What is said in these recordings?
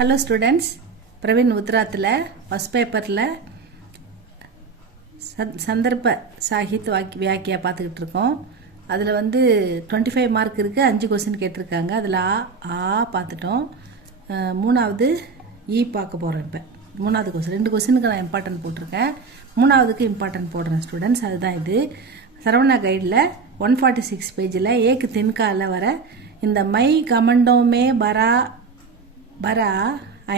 Hello students, Praveen உத்ராத்தில் first பேப்பரில் சந்தர்ப்ப சாகித் வியாக்கியா பார்த்துக்கிட்டு இருக்கோம். அதில் 25 மார்க் இருக்குது, 5 கொஸ்டின் கேட்டிருக்காங்க. அதில் ஆ பார்த்துட்டோம். மூணாவது பார்க்க போகிறோம். இப்போ மூணாவது கொஸ்டின் 2 கொஸ்டினுக்கு நான் இம்பார்ட்டன்ட் போட்டிருக்கேன், மூணாவதுக்கு இம்பார்ட்டன்ட் போடுறேன் ஸ்டூடெண்ட்ஸ். அதுதான் இது. சரவணா கைடில் 146 பேஜில் ஏக்கு தின்காவில் வர இந்த மை கமண்டோமே பரா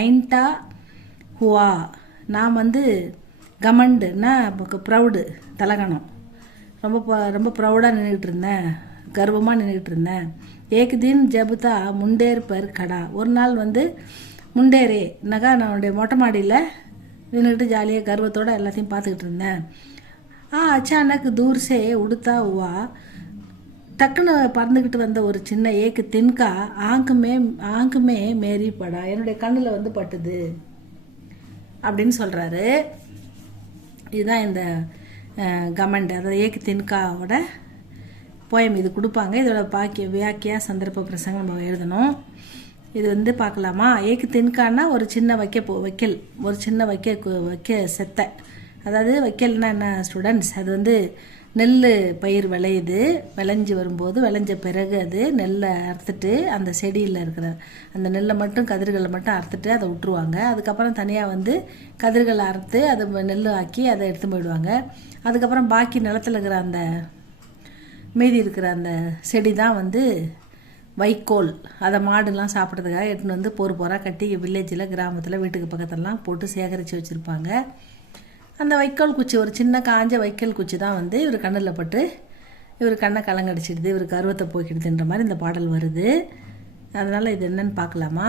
ஐண்டா ஹுவா. நான் கமண்டுன்னா ப்ரௌடு, தலகணம், ரொம்ப ப்ரௌடாக நின்றுக்கிட்டு இருந்தேன், கர்வமாக நின்றுக்கிட்டு இருந்தேன். ஏக் தின் ஜபுதா முண்டேர் பர் கடா. ஒரு நாள் முண்டேரே நகா நான் மொட்டை மாடியில் நின்றுக்கிட்டு ஜாலியாக கர்வத்தோடு எல்லாத்தையும் பார்த்துக்கிட்டு இருந்தேன். அச்சானக் தூர்சே உடுத்தா ஹுவா. டக்குன்னு பறந்துக்கிட்டு வந்த ஒரு சின்ன ஏக்கு தின்கா ஆங்குமே மேரி படா, என்னுடைய கண்ணில் பட்டுது அப்படின்னு சொல்கிறாரு. இதுதான் இந்த கமெண்ட், அதாவது ஏக்கு தின்காவோட போயம். இது கொடுப்பாங்க. இதோட வியாக்கியா சந்தர்ப்ப பிரசங்கம் நம்ம எழுதணும். இது பார்க்கலாமா? ஏக்கு தின்கான்னா ஒரு சின்ன வைக்கல், ஒரு சின்ன வைக்க செத்தை. அதாவது வைக்கல்னா என்ன ஸ்டூடெண்ட்ஸ்? அது நெல் பயிர் விளைஞ்சு வரும்போது, விளைஞ்ச பிறகு அது நெல்லை அறுத்துட்டு அந்த செடியில் இருக்கிற அந்த நெல்லை மட்டும், கதிர்களை மட்டும் அறுத்துட்டு அதை விட்டுருவாங்க. அதுக்கப்புறம் தனியாக கதிர்களை அறுத்து அதை நெல் ஆக்கி அதை எடுத்து போயிடுவாங்க. அதுக்கப்புறம் பாக்கி நிலத்தில் இருக்கிற அந்த மீதி இருக்கிற அந்த செடி தான் வைக்கோல். அதை மாடுலாம் சாப்பிட்றதுக்காக எடுத்துன்னு போராக கட்டி வில்லேஜில், கிராமத்தில், வீட்டுக்கு பக்கத்துலலாம் போட்டு சேகரித்து வச்சுருப்பாங்க. அந்த வைக்கோல் குச்சி, ஒரு சின்ன காஞ்ச வைக்கோல் குச்சி தான் இவர் கண்ணில் பட்டு இவர் கண்ணை கலங்கடிச்சிடுது, இவருக்கு அருவத்தை போக்கிடுதுன்ற மாதிரி இந்த பாடல் வருது. அதனால் இது என்னன்னு பார்க்கலாமா?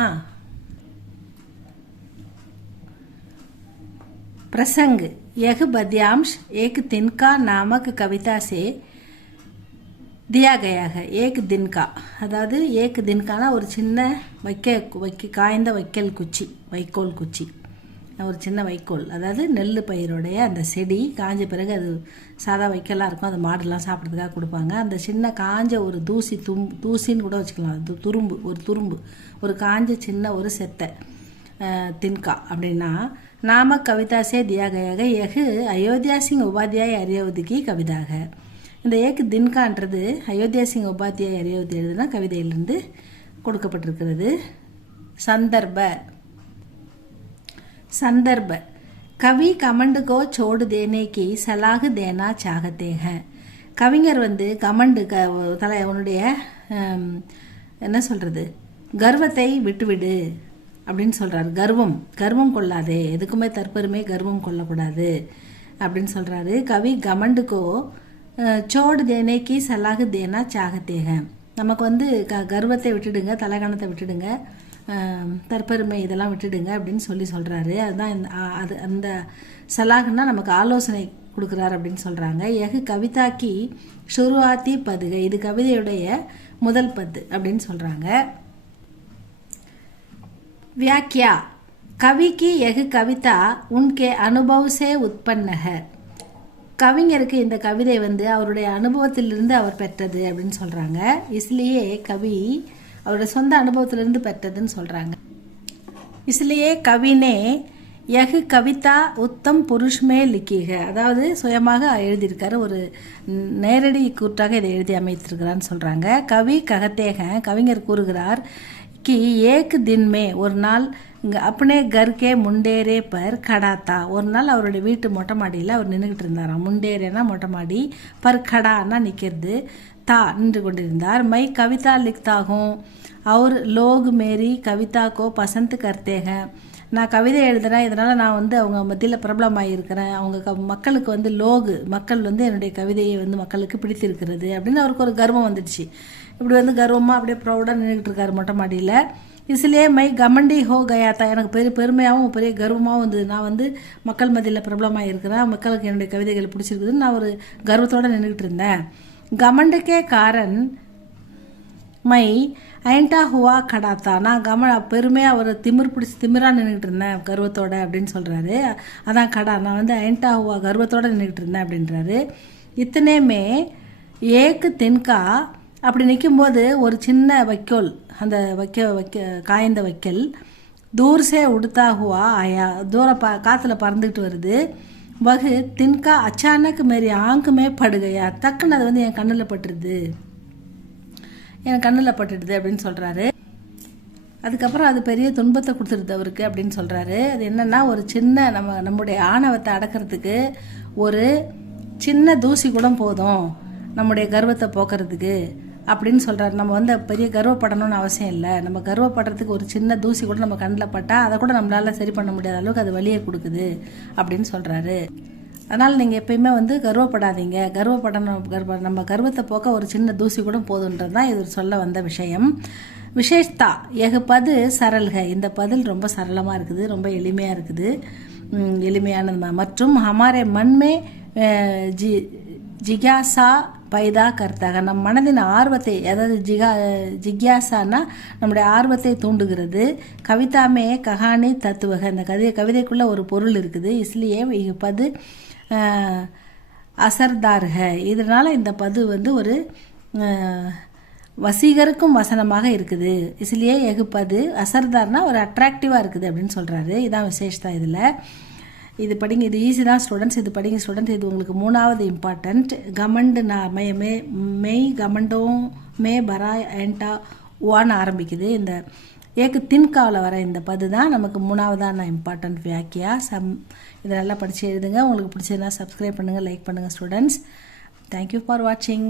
प्रसंग यह पद्यांश एक दिन का नामक कविता से दिया गया है. एक दिन का, அதாவது एक दिन கானா ஒரு சின்ன காய்ந்த வைக்கோல் குச்சி, ஒரு சின்ன வைக்கோல். அதாவது நெல் பயிரோடைய அந்த செடி காஞ்ச பிறகு அது சாதா வைக்கலாக இருக்கும், அது மாடுலாம் சாப்பிட்றதுக்காக கொடுப்பாங்க. அந்த சின்ன காஞ்ச ஒரு தூசின்னு கூட வச்சுக்கலாம், அது துரும்பு, ஒரு காஞ்ச சின்ன ஒரு செத்தை தின்கா அப்படின்னா நாம கவிதா சே தியா கயாக எகு அயோத்தியா சிங் உபாத்யாய் அரியோதிக்கு கவிதாக. இந்த ஏக்கு தின்கான்றது அயோத்தியா சிங் உபாத்யாய் அரியோதி எழுதுனா கவிதையிலிருந்து கொடுக்கப்பட்டிருக்கிறது. संदर्भ कवि कमंड को छोड़ देने की सलाह देना चाहते हैं. கவிஞர் கமண்டு உன்னுடைய என்ன சொல்கிறது, கர்வத்தை விட்டுவிடு அப்படின்னு சொல்கிறாரு. கர்வம் கொள்ளாதே, எதுக்குமே தற்பெருமை, கர்வம் கொள்ளக்கூடாது அப்படின்னு சொல்கிறாரு. கவி கமண்டுக்கோ சோடு தேனேக்கி சலாகு தேனா சாகத்தேக. நமக்கு கர்வத்தை விட்டுடுங்க, தலகணத்தை விட்டுடுங்க, தற்பெருமை இதெல்லாம் விட்டுடுங்க அப்படின்னு சொல்கிறாரு. அதுதான் அந்த சலாகுன்னா நமக்கு ஆலோசனை கொடுக்குறாரு அப்படின்னு சொல்கிறாங்க. எகு கவிதாக்கி ஷுருவாத்தி பதுகை, இது கவிதையுடைய முதல் பத்து அப்படின்னு சொல்கிறாங்க. व्याख्या कवि की यह कविता उनके अनुभव से उत्पन्न है. கவிஞருக்கு இந்த கவிதை அவருடைய அனுபவத்திலிருந்து அவர் பெற்றது அப்படின்னு சொல்கிறாங்க. इसलिए கவி அவருடைய சொந்த அனுபவத்திலிருந்து பெற்றதுன்னு சொல்கிறாங்க. इसलिए கவி ने यह கவிதா உத்தம் புருஷ் மே லிக்கி है. அதாவது சுயமாக எழுதியிருக்காரு, ஒரு நேரடி கூற்றாக இதை எழுதி அமைத்திருக்கிறான்னு சொல்கிறாங்க. கவி ககத்தேக, கவிஞர் கூறுகிறார், कि एक दिन में ஒரு நாள் अपने घर के मुंडेरे पर खड़ा था. ஒரு நாள் அவருடைய வீட்டு மொட்டை மாடியில் அவர் நின்றுக்கிட்டு இருந்தாராம். முண்டேரேனா மொட்டை மாடி, பர் खड़ाனா நிற்கிறது, தா நின்று கொண்டிருந்தார். மை கவிதா லிக்தா ஹூம் और लोग मेरी कविता को पसंद करते हैं. நான் கவிதை எழுதுறேன், இதனால் நான் அவங்க மத்தியில் பிரபலமாக இருக்கிறேன், அவங்க மக்களுக்கு மக்கள் என்னுடைய கவிதையை மக்களுக்கு பிடித்திருக்கிறது அப்படின்னு அவருக்கு ஒரு கர்வம் வந்துடுச்சு. இப்படி கர்வமாக அப்படியே ப்ரௌடாக நின்றுக்கிட்டு இருக்காரு மொட்டை மாடியில். इसलिए மை கமண்டி ஹோ கயா தா, எனக்கு பெருமையாகவும் பெரிய கர்வமாகவும் நான் மக்கள் மத்தியில் பிரபலமாக இருக்கிறேன், மக்களுக்கு என்னுடைய கவிதைகள் பிடிச்சிருக்குதுன்னு நான் ஒரு கர்வத்தோடு நின்றுக்கிட்டு இருந்தேன். கமண்டுக்கே காரன் மை ஐண்டா ஹுவா கடாத்தா, நான் பெருமையாக ஒரு திமிராக நின்றுக்கிட்டு இருந்தேன் கர்வத்தோட அப்படின்னு சொல்கிறாரு. அதான் கடா, நான் ஐண்டா ஹுவா கர்வத்தோடு நின்றுக்கிட்டு இருந்தேன் அப்படின்றாரு. இத்தனையுமே ஏக்கு தின்கா, அப்படி நிற்கும்போது ஒரு சின்ன வைக்கோல், அந்த காய்ந்த வைக்கல் தூர் சே உடுத்தா ஹுவா ஆயா, தூரம் காற்றுல பறந்துக்கிட்டு வருது. வகு தின்கா அச்சானக் மேரி ஆங்குமே படுகையா, டக்குன்னு அது வந்து என் கண்ணில் பட்டுடுது அப்படின்னு சொல்கிறாரு. அதுக்கப்புறம் அது பெரிய துன்பத்தை கொடுத்துருது அவருக்கு அப்படின்னு சொல்கிறாரு. அது என்னென்னா, ஒரு சின்ன நம்முடைய ஆணவத்தை அடக்கிறதுக்கு ஒரு சின்ன தூசி கூட போதும் நம்முடைய கர்வத்தை போக்குறதுக்கு அப்படின்னு சொல்கிறாரு. நம்ம வந்து பெரிய கர்வப்படணும்னு அவசியம் இல்லை. நம்ம கர்வப்படுறதுக்கு ஒரு சின்ன தூசி கூட நம்ம கண்ணில் பட்டால் அதை கூட நம்மளால் சரி பண்ண முடியாத அளவுக்கு அது வலியை கொடுக்குது அப்படின்னு சொல்கிறாரு. அதனால் நீங்கள் எப்பயுமே வந்து கர்வப்படாதீங்க. நம்ம கர்வத்தை போக்க ஒரு சின்ன தூசி கூட போதுன்றது தான் இது சொல்ல வந்த விஷயம். விசேஷ்தா எகு பது சரல்க, இந்த பதில் ரொம்ப சரளமாக இருக்குது, ரொம்ப எளிமையாக இருக்குது, எளிமையானது. மற்றும் ஹமாரே மண்மே ஜிக்யாசா பைதா கர்த்தாக, நம் மனதின் ஆர்வத்தை, அதாவது ஜிக்யாசானா நம்முடைய ஆர்வத்தை தூண்டுகிறது. கவிதாமே கஹானி தத்துவக, இந்த கவிதைக்குள்ளே ஒரு பொருள் இருக்குது. இஸ்லியே பது அசர்தார்க, இதனால் இந்த பது வந்து ஒரு வசீகருக்கும் வசனமாக இருக்குது. இஸ்லியே எகுப்பது அசர்தார்னா ஒரு அட்ராக்டிவாக இருக்குது அப்படின்னு சொல்கிறாரு. இதான் விசேஷம். இது படிங்க, இது ஈஸி தான் ஸ்டூடெண்ட்ஸ், இது படிங்க ஸ்டூடெண்ட்ஸ். இது உங்களுக்கு 3வது இம்பார்ட்டண்ட். கமண்டு மெய் கமண்டோ மே பரா ஏண்டா ஓன்னு ஆரம்பிக்குது. இந்த ஏக்கு தின்காவில் வர இந்த பது தான் நமக்கு 3வதான இம்பார்ட்டண்ட் வியாக்கியா. இதை நல்லா படித்து எழுதுங்க. உங்களுக்கு பிடிச்சதுன்னா சப்ஸ்கிரைப் பண்ணுங்கள், லைக் பண்ணுங்கள் ஸ்டூடெண்ட்ஸ். தேங்க்யூ ஃபார் வாட்சிங்.